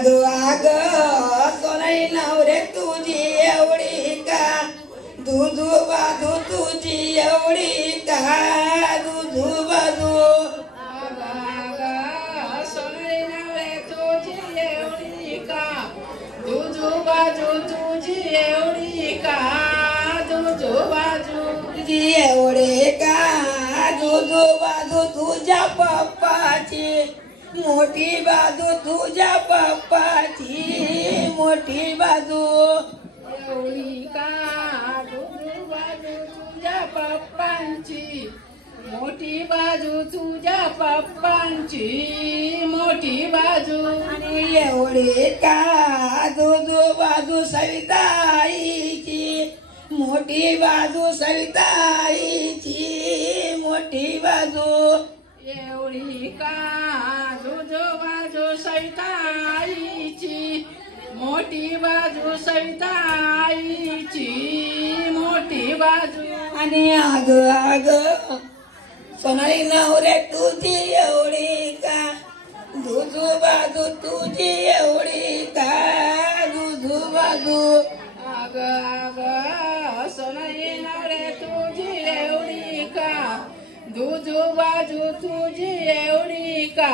आगो आग सोनाई नवरे तुझी एवढी का दुधू बाजू तुझी एवढी का दुधू बाजू सोनाई नवरे तुझी एवढी का दुधू बाजू तुझी एवढी का दुधू बाजू तुझी एवढी का दुधू बाजू तुझ्या पप्पाची मोठी बाजू तुझ्या पप्पाची मोठी बाजू एवढी का दुधू बाजू तुझ्या पप्पांची मोठी बाजू तुझ्या पप्पांची मोठी बाजू आणि एवढी का दुधू बाजू सविताईची मोठी बाजू सविताईची मोठी बाजू एवढी का दुधू बाजू सविताईची मोठी बाजू सविताईची मोठी बाजू आणि आग आग सोनाली नवरे तुझी एवढी का दुधू बाजू तुझी एवढी का दुधू बाजू आग आग सोनाई नवरे तुझी एवढी का दुधू बाजू तुझी एवढी का